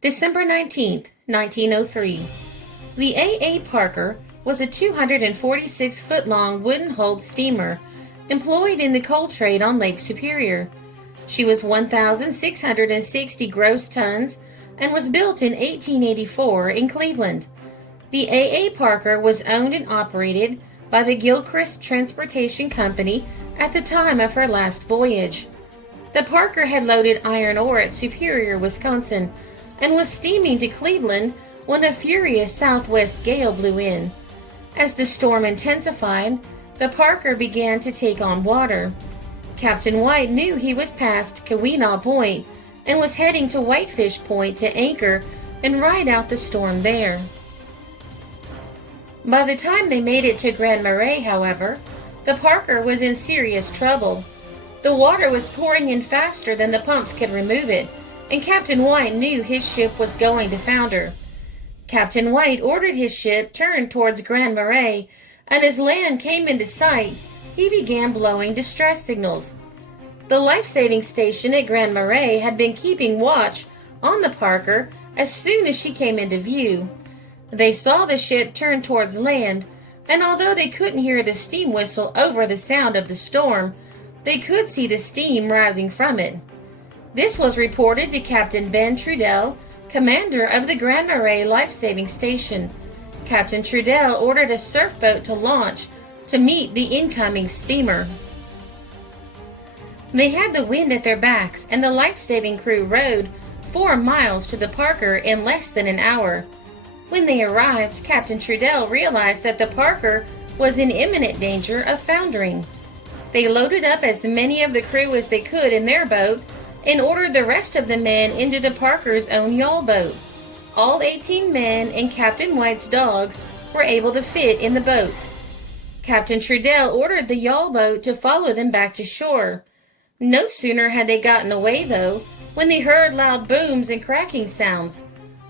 December 19th, 1903. The A.A. Parker was a 246-foot-long wooden-hulled steamer employed in the coal trade on Lake Superior. She was 1,660 gross tons and was built in 1884 in Cleveland. The A.A. Parker was owned and operated by the Gilchrist Transportation Company at the time of her last voyage. The Parker had loaded iron ore at Superior, Wisconsin, and was steaming to Cleveland when a furious southwest gale blew in. As the storm intensified, the Parker began to take on water. Captain White knew he was past Keweenaw Point and was heading to Whitefish Point to anchor and ride out the storm there. By the time they made it to Grand Marais, however, the Parker was in serious trouble. The water was pouring in faster than the pumps could remove it, and Captain White knew his ship was going to founder. Captain White ordered his ship turned towards Grand Marais, and as land came into sight, he began blowing distress signals. The life-saving station at Grand Marais had been keeping watch on the Parker as soon as she came into view. They saw the ship turn towards land, and although they couldn't hear the steam whistle over the sound of the storm, they could see the steam rising from it. This was reported to Captain Ben Trudell, commander of the Grand Marais life-saving station. Captain Trudell ordered a surf boat to launch to meet the incoming steamer. They had the wind at their backs, and the life-saving crew rowed 4 miles to the Parker in less than an hour. When they arrived, Captain Trudell realized that the Parker was in imminent danger of foundering. They loaded up as many of the crew as they could in their boat and ordered the rest of the men into the Parker's own yawl boat. All 18 men and Captain White's dogs were able to fit in the boats. Captain Trudell ordered the yawl boat to follow them back to shore. No sooner had they gotten away, though, when they heard loud booms and cracking sounds.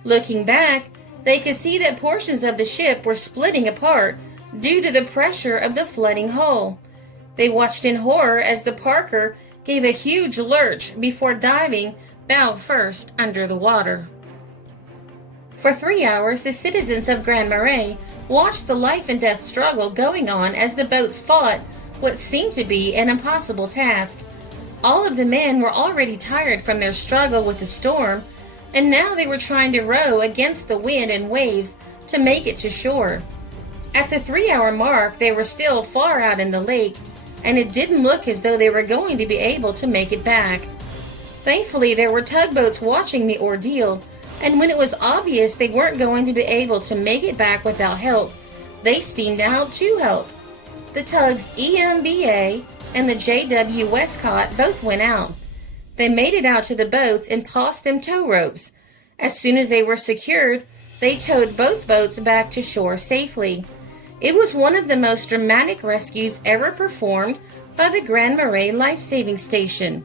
Looking back, they could see that portions of the ship were splitting apart due to the pressure of the flooding hull. They watched in horror as the Parker gave a huge lurch before diving bow first under the water. For 3 hours, the citizens of Grand Marais watched the life and death struggle going on as the boats fought what seemed to be an impossible task. All of the men were already tired from their struggle with the storm, and now they were trying to row against the wind and waves to make it to shore. At the 3-hour mark, they were still far out in the lake, and it didn't look as though they were going to be able to make it back. Thankfully, there were tugboats watching the ordeal, and when it was obvious they weren't going to be able to make it back without help, they steamed out to help. The tugs EMBA and the J.W. Westcott both went out. They made it out to the boats and tossed them tow ropes. As soon as they were secured, they towed both boats back to shore safely. It was one of the most dramatic rescues ever performed by the Grand Marais life-saving station.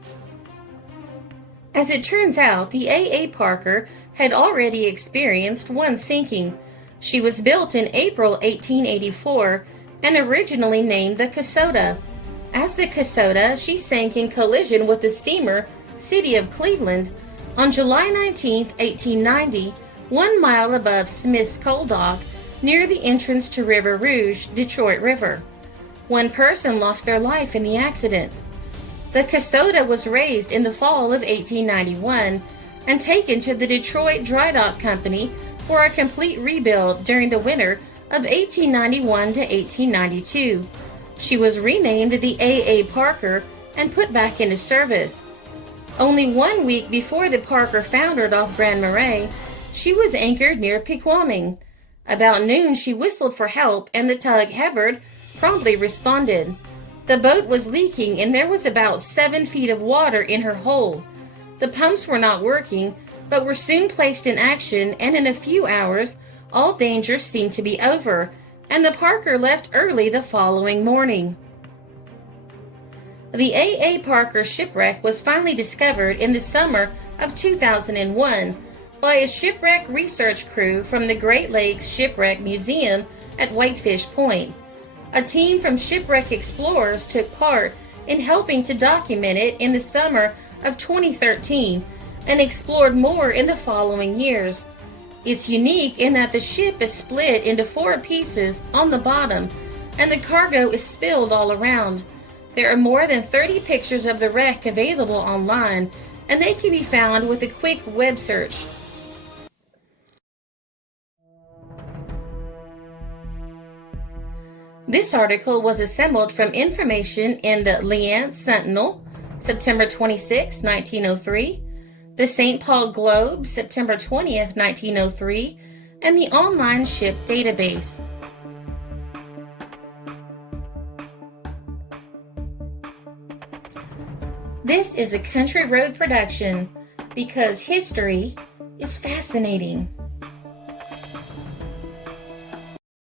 As it turns out, the A.A. Parker had already experienced one sinking. She was built in April 1884 and originally named the Kasota. As the Kasota, she sank in collision with the steamer City of Cleveland on July 19, 1890, 1 mile above Smith's Coal Dock, near the entrance to River Rouge, Detroit River. One person lost their life in the accident. The Kasota was raised in the fall of 1891 and taken to the Detroit Dry Dock Company for a complete rebuild during the winter of 1891 to 1892. She was renamed the A.A. Parker and put back into service. Only 1 week before the Parker foundered off Grand Marais, she was anchored near Pequaming. About noon, she whistled for help, and the tug Hebbard promptly responded. The boat was leaking, and there was about 7 feet of water in her hold. The pumps were not working, but were soon placed in action, and in a few hours, all danger seemed to be over, and the Parker left early the following morning. The A.A. Parker shipwreck was finally discovered in the summer of 2001 by a shipwreck research crew from the Great Lakes Shipwreck Museum at Whitefish Point. A team from shipwreck explorers took part in helping to document it in the summer of 2013, and explored more in the following years. It's unique in that the ship is split into 4 pieces on the bottom, and the cargo is spilled all around. There are more than 30 pictures of the wreck available online, and they can be found with a quick web search. This article was assembled from information in the Liance Sentinel, September 26, 1903, the St. Paul Globe, September 20th, 1903, and the Online Ship Database. This is a Country Road production because history is fascinating.